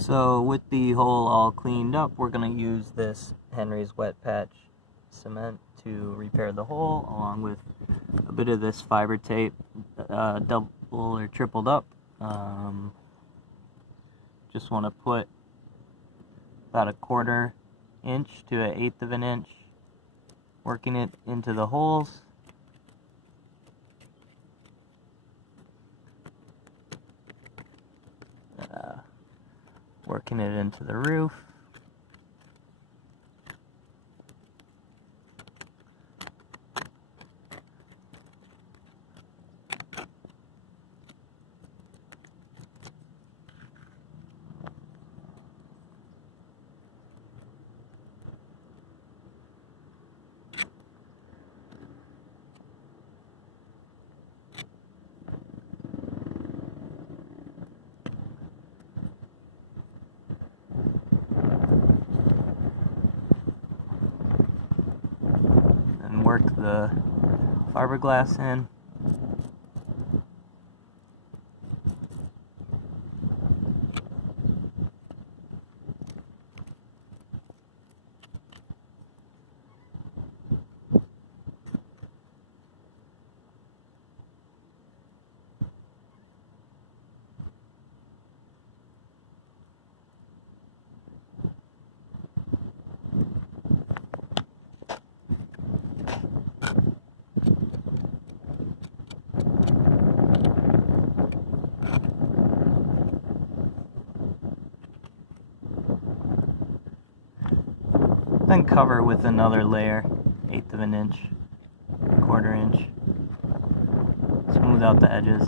So with the hole all cleaned up, we're going to use this Henry's wet patch cement to repair the hole, along with a bit of this fiber tape, double or tripled up. Just want to put about a 1/4 inch to 1/8 of an inch, working it into the holes. Working it into the roof. Work the fiberglass in. Then cover with another layer, 1/8 of an inch, 1/4 inch. Smooth out the edges.